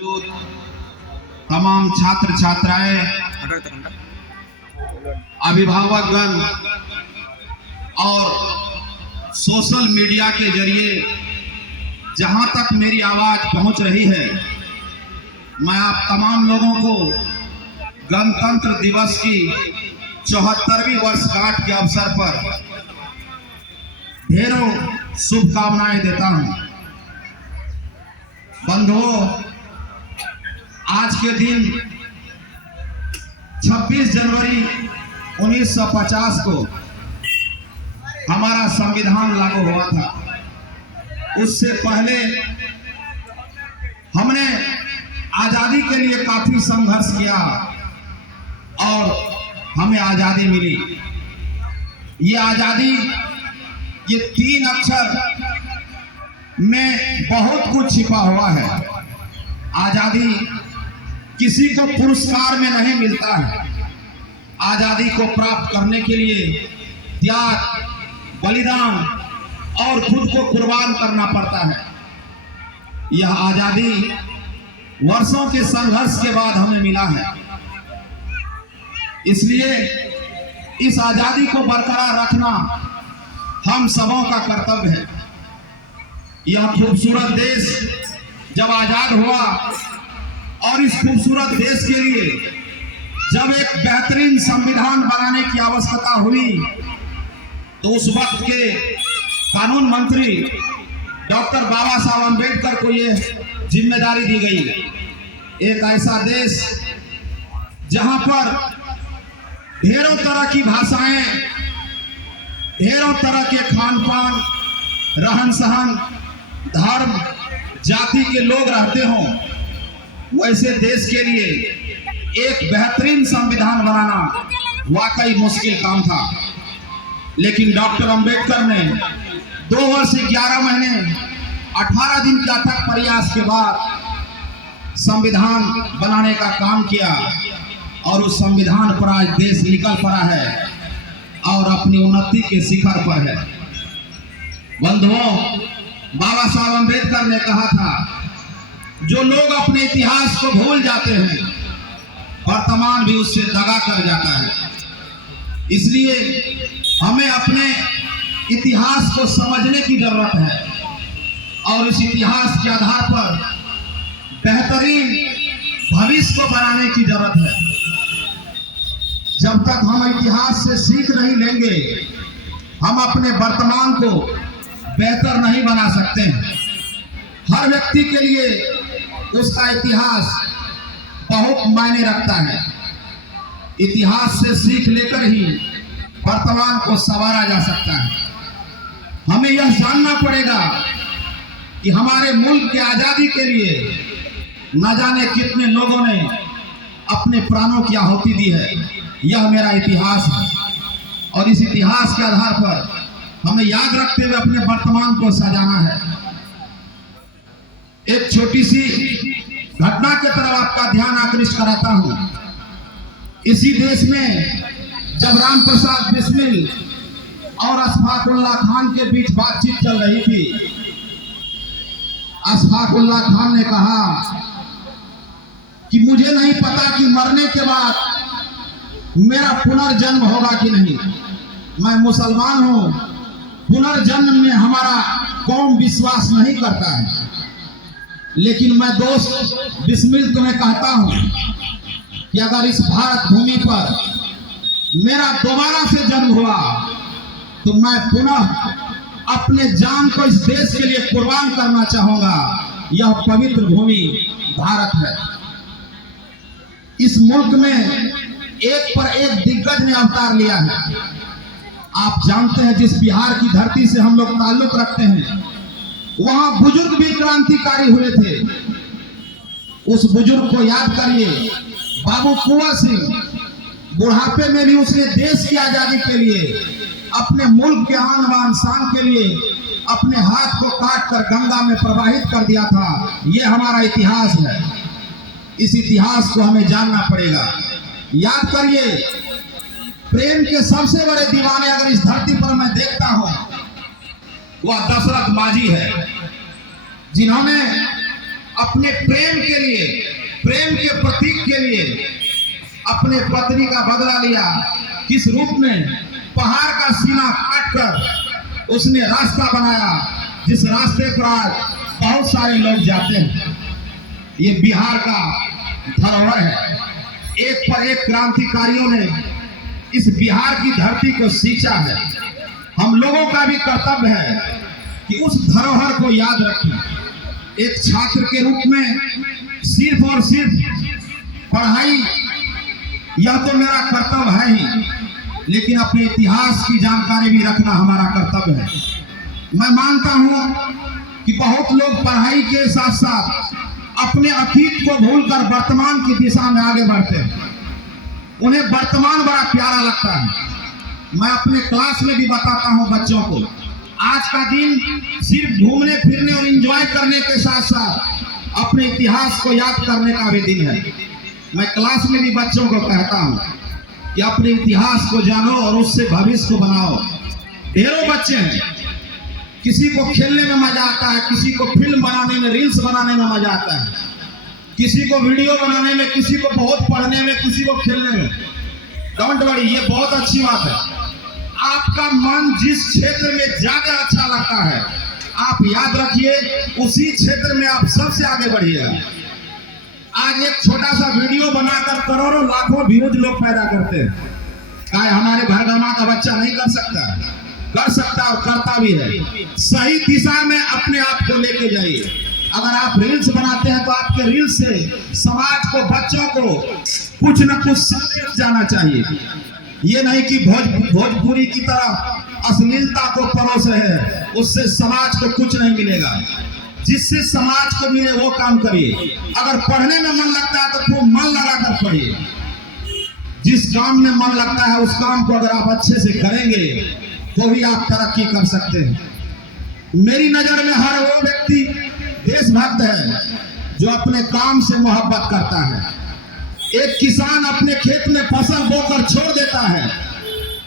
मौजूद तमाम छात्र छात्राएं, अभिभावकगण और सोशल मीडिया के जरिए जहां तक मेरी आवाज पहुंच रही है, मैं आप तमाम लोगों को गणतंत्र दिवस की 74वीं वर्षगांठ के अवसर पर ढेरों शुभकामनाएं देता हूं। बंधुओं, आज के दिन 26 जनवरी 1950 को हमारा संविधान लागू हुआ था। उससे पहले हमने आजादी के लिए काफी संघर्ष किया और हमें आजादी मिली। ये आजादी, ये 3 अक्षर में बहुत कुछ छिपा हुआ है। आजादी किसी को पुरस्कार में नहीं मिलता है। आजादी को प्राप्त करने के लिए त्याग, बलिदान और खुद को कुर्बान करना पड़ता है। यह आजादी वर्षों के संघर्ष के बाद हमें मिला है। इसलिए इस आजादी को बरकरार रखना हम सबों का कर्तव्य है। यह खूबसूरत देश जब आजाद हुआ और इस खूबसूरत देश के लिए जब एक बेहतरीन संविधान बनाने की आवश्यकता हुई, तो उस वक्त के कानून मंत्री डॉक्टर बाबा साहब अम्बेडकर को यह जिम्मेदारी दी गई। एक ऐसा देश जहां पर ढेरों तरह की भाषाएं, ढेरों तरह के खान पान, रहन सहन, धर्म, जाति के लोग रहते हों, वैसे देश के लिए एक बेहतरीन संविधान बनाना वाकई मुश्किल काम था। लेकिन डॉक्टर अंबेडकर ने 2 वर्ष 11 महीने 18 दिन के अथक प्रयास के बाद संविधान बनाने का काम किया और उस संविधान पर आज देश निकल पड़ा है और अपनी उन्नति के शिखर पर है। बंधुओं, बाबा साहब अम्बेडकर ने कहा था, जो लोग अपने इतिहास को भूल जाते हैं, वर्तमान भी उससे दगा कर जाता है। इसलिए हमें अपने इतिहास को समझने की जरूरत है और इस इतिहास के आधार पर बेहतरीन भविष्य को बनाने की जरूरत है। जब तक हम इतिहास से सीख नहीं लेंगे, हम अपने वर्तमान को बेहतर नहीं बना सकते हैं। हर व्यक्ति के लिए उसका इतिहास बहुत मायने रखता है। इतिहास से सीख लेकर ही वर्तमान को संवारा जा सकता है। हमें यह जानना पड़ेगा कि हमारे मुल्क की आजादी के लिए न जाने कितने लोगों ने अपने प्राणों की आहुति दी है। यह मेरा इतिहास है और इस इतिहास के आधार पर हमें याद रखते हुए अपने वर्तमान को सजाना है। एक छोटी सी घटना की तरफ आपका ध्यान आकृष्ट कराता हूं। इसी देश में जब राम प्रसाद बिस्मिल और अशफाक उल्लाह खान के बीच बातचीत चल रही थी, अशफाक उल्लाह खान ने कहा कि मुझे नहीं पता कि मरने के बाद मेरा पुनर्जन्म होगा कि नहीं। मैं मुसलमान हूं, पुनर्जन्म में हमारा कौम विश्वास नहीं करता है, लेकिन मैं दोस्त बिस्मिल तुम्हें कहता हूं कि अगर इस भारत भूमि पर मेरा दोबारा से जन्म हुआ तो मैं पुनः अपने जान को इस देश के लिए कुर्बान करना चाहूंगा। यह पवित्र भूमि भारत है। इस मुल्क में एक पर एक दिग्गज ने अवतार लिया है। आप जानते हैं, जिस बिहार की धरती से हम लोग ताल्लुक रखते हैं, वहां बुजुर्ग भी क्रांतिकारी हुए थे। उस बुजुर्ग को याद करिए, बाबू कुंवर सिंह। बुढ़ापे में भी उसने देश की आजादी के लिए, अपने मुल्क के आन बान शान के लिए अपने हाथ को काट कर गंगा में प्रवाहित कर दिया था। यह हमारा इतिहास है। इस इतिहास को हमें जानना पड़ेगा। याद करिए, प्रेम के सबसे बड़े दीवाने अगर इस धरती पर मैं देखता हूं, वह दशरथ माझी है, जिन्होंने अपने प्रेम के लिए, प्रेम के प्रतीक के लिए अपने पत्नी का बदला लिया। किस रूप में? पहाड़ का सीना काटकर उसने रास्ता बनाया, जिस रास्ते पर आज बहुत सारे लोग जाते हैं। ये बिहार का धरोहर है। एक पर एक क्रांतिकारियों ने इस बिहार की धरती को सींचा है। हम लोगों का भी कर्तव्य है कि उस धरोहर को याद रखें। एक छात्र के रूप में सिर्फ और सिर्फ पढ़ाई यह तो मेरा कर्तव्य है ही, लेकिन अपने इतिहास की जानकारी भी रखना हमारा कर्तव्य है। मैं मानता हूं कि बहुत लोग पढ़ाई के साथ साथ अपने अतीत को भूलकर वर्तमान की दिशा में आगे बढ़ते हैं। उन्हें वर्तमान बड़ा प्यारा लगता है। मैं अपने क्लास में भी बताता हूं बच्चों को, आज का दिन सिर्फ घूमने फिरने और एंजॉय करने के साथ साथ अपने इतिहास को याद करने का भी दिन है। मैं क्लास में भी बच्चों को कहता हूं कि अपने इतिहास को जानो और उससे भविष्य को बनाओ। ढेरों बच्चे हैं, किसी को खेलने में मजा आता है, किसी को फिल्म बनाने में, रील्स बनाने में मजा आता है, किसी को वीडियो बनाने में, किसी को बहुत पढ़ने में, किसी को खेलने में। डोंट वरी, ये बहुत अच्छी बात है। आपका मन जिस क्षेत्र में ज्यादा अच्छा लगता है, आप याद रखिए उसी क्षेत्र में आप सबसे आगे बढ़िएगा। आज एक छोटा सा वीडियो बनाकर करोड़ों लाखों व्यूज लोग पैदा करते हैं। क्या हमारे भरगमा का बच्चा नहीं कर सकता? कर सकता और करता भी है। सही दिशा में अपने आप को लेके जाइए। अगर आप रील्स बनाते हैं तो आपके रील्स से समाज को, बच्चों को कुछ न कुछ संदेश जाना चाहिए। ये नहीं कि भोजपुरी की तरह अश्लीलता को परोस रहे हैं, उससे समाज को कुछ नहीं मिलेगा। जिससे समाज को मिले वो काम करिए। अगर पढ़ने में मन लगता है तो खूब मन लगाकर पढ़िए। जिस काम में मन लगता है उस काम को अगर आप अच्छे से करेंगे तो भी आप तरक्की कर सकते हैं। मेरी नजर में हर वो व्यक्ति देशभक्त है जो अपने काम से मोहब्बत करता है। एक किसान अपने खेत में फसल बोकर छोड़ देता है,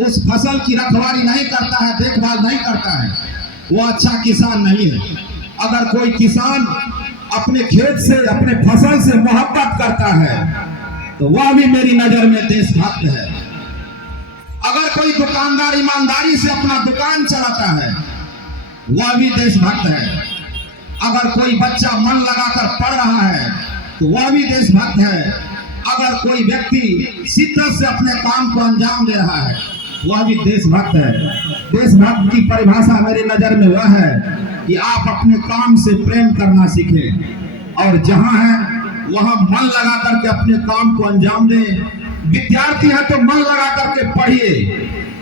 उस फसल की रखवाली नहीं करता है, देखभाल नहीं करता है, वो अच्छा किसान नहीं है। अगर कोई किसान अपने खेत से, अपने फसल से मोहब्बत करता है तो वह भी मेरी नजर में देशभक्त है। अगर कोई दुकानदार ईमानदारी से अपना दुकान चलाता है वह भी देशभक्त है। अगर कोई बच्चा मन लगाकर पढ़ रहा है तो वह भी देशभक्त है। अगर कोई व्यक्ति शिद्दत से अपने काम को अंजाम दे रहा है वह भी देशभक्त है। देशभक्त की परिभाषा मेरी नजर में वह है कि आप अपने काम से प्रेम करना सीखें और जहां है वहां मन लगा करके अपने काम को अंजाम दें। विद्यार्थी है तो मन लगा करके पढ़िए,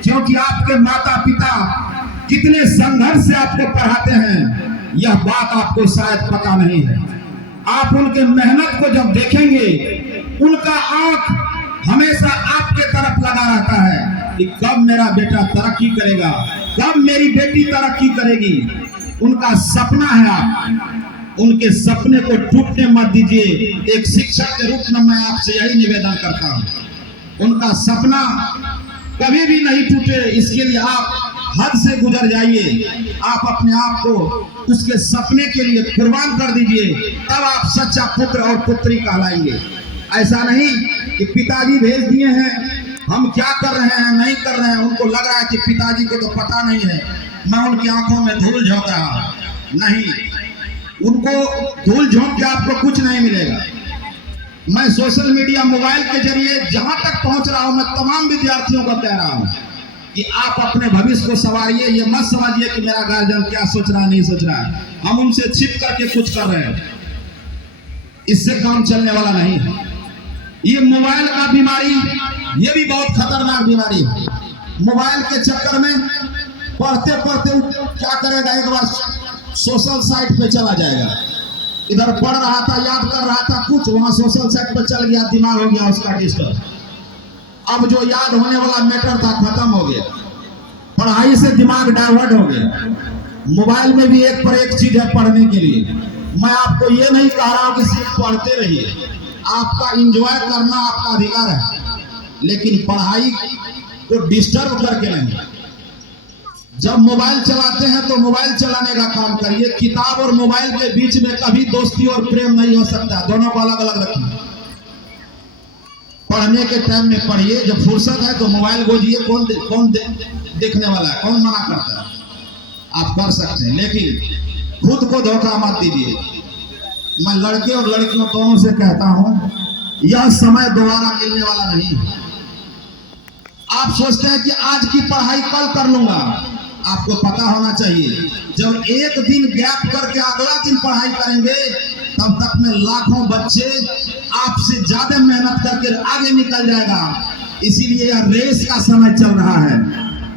क्योंकि आपके माता पिता कितने संघर्ष से आपको पढ़ाते हैं यह बात आपको शायद पता नहीं है। आप उनके मेहनत को जब देखेंगे, उनका आंख हमेशा आपके तरफ लगा रहता है कि कब मेरा बेटा तरक्की करेगा, कब मेरी बेटी तरक्की करेगी। उनका सपना है, आप उनके सपने को टूटने मत दीजिए। एक शिक्षक के रूप में मैं आपसे यही निवेदन करता हूँ, उनका सपना कभी भी नहीं टूटे, इसके लिए आप हद से गुजर जाइए। आप अपने आप को उसके सपने के लिए कुर्बान कर दीजिए, तब आप सच्चा पुत्र और पुत्री कहलाएंगे। ऐसा नहीं कि पिताजी भेज दिए हैं, हम क्या कर रहे हैं नहीं कर रहे हैं, उनको लग रहा है कि पिताजी को तो पता नहीं है, मैं उनकी आंखों में धूल झोंक रहा हूं। नहीं, उनको धूल झोंक के आपको कुछ नहीं मिलेगा। मैं सोशल मीडिया, मोबाइल के जरिए जहां तक पहुंच रहा हूं, मैं तमाम विद्यार्थियों को कह रहा हूं कि आप अपने भविष्य को संवारिए। ये मत समझिए कि मेरा गार्जियन क्या सोच रहा है नहीं सोच रहा है, हम उनसे छिप करके कुछ कर रहे हैं, इससे काम चलने वाला नहीं है। ये मोबाइल का बीमारी, ये भी बहुत खतरनाक बीमारी है। मोबाइल के चक्कर में पढ़ते पढ़ते क्या करेगा, एक बार सोशल साइट पे चला जाएगा। इधर पढ़ रहा था, याद कर रहा था कुछ, वहां सोशल साइट पे चल गया, दिमाग हो गया उसका डिस्टर्ब। अब जो याद होने वाला मैटर था खत्म हो गया, पढ़ाई से दिमाग डाइवर्ट हो गया। मोबाइल में भी एक पर एक चीज है पढ़ने के लिए। मैं आपको ये नहीं कह रहा हूं कि सिर्फ पढ़ते रहिए, आपका एंजॉय करना आपका अधिकार है, लेकिन पढ़ाई को डिस्टर्ब करके नहीं। जब मोबाइल चलाते हैं तो मोबाइल चलाने का काम करिए। किताब और मोबाइल के बीच में कभी दोस्ती और प्रेम नहीं हो सकता, दोनों को अलग अलग रखिए। पढ़ने के टाइम में पढ़िए, जब फुर्सत है तो मोबाइल गोजिए। कौन देखने वाला है, कौन मना करता है? आप कर सकते हैं, लेकिन खुद को धोखा मत दीजिए। मैं लड़के और लड़कियों दोनों से कहता हूं, यह समय दोबारा मिलने वाला नहीं है। आप सोचते हैं कि आज की पढ़ाई कल कर लूंगा, आपको पता होना चाहिए जब एक दिन गैप करके अगला दिन पढ़ाई करेंगे तब तक में लाखों बच्चे आपसे ज्यादा मेहनत करके आगे निकल जाएगा। इसीलिए यह रेस का समय चल रहा है।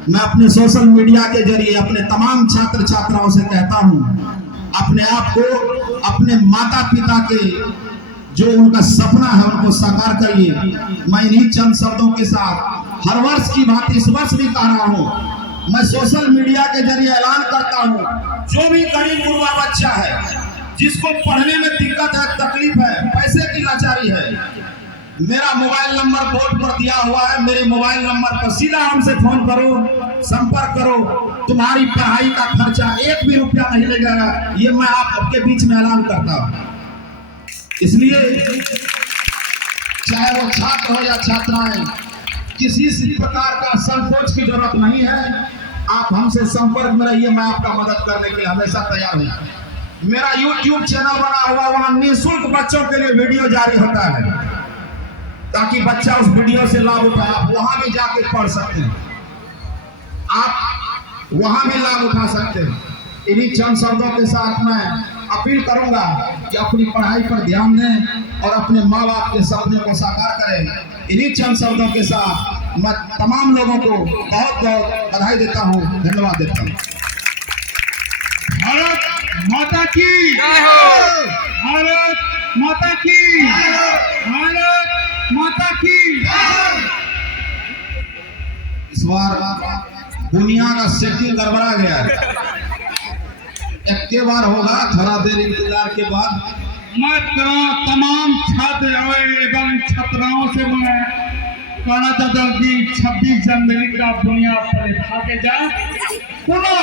मैं अपने सोशल मीडिया के जरिए अपने तमाम छात्र छात्राओं से कहता हूं, अपने आप को अपने माता पिता के जो उनका सपना है उनको साकार करिए। मैं इन्हीं चंद शब्दों के साथ हर वर्ष की भांति इस वर्ष भी कह रहा हूं, मैं सोशल मीडिया के जरिए ऐलान करता हूं, जो भी गरीब गुरबा बच्चा है, जिसको पढ़ने में दिक्कत है, तकलीफ है, पैसे की लाचारी है, मेरा मोबाइल नंबर बोर्ड पर दिया हुआ है। मेरे मोबाइल नंबर पर सीधा हमसे फोन करो, संपर्क करो। तुम्हारी पढ़ाई का खर्चा 1 भी रुपया नहीं लगेगा, ये मैं आपके बीच में ऐलान करता हूं। इसलिए चाहे वो छात्र हो या छात्राएं, किसी प्रकार का संकोच की जरूरत नहीं है। आप हमसे संपर्क में रहिए, मैं आपका मदद करने के लिए हमेशा तैयार हूं। मेरा YouTube चैनल बना हुआ, वहां निःशुल्क बच्चों के लिए वीडियो जारी होता है, ताकि बच्चा उस वीडियो से लाभ उठाए। आप वहां भी जाके पढ़ सकते हैं, आप वहां भी लाभ उठा सकते हैं। इन्हीं चंद शब्दों के साथ मैं अपील करूंगा कि अपनी पढ़ाई पर ध्यान दें और अपने माँ बाप के सपने को साकार करें। इन्हीं चंद शब्दों के साथ मैं तमाम लोगों को बहुत बहुत बधाई देता हूं, धन्यवाद देता हूं। भारत माता की जय हो, भारत माता की जय हो, भारत माता की जय हो। इस बार दुनिया का सेटिंग गड़बड़ा गया है, एक बार होगा, थोड़ा देर इंतजार के बाद। मैं तमाम छात्र एवं छात्राओं से मैं कहना चाहता हूँ कि 26 जनवरी का दुनिया पर भागे जाए, पुनः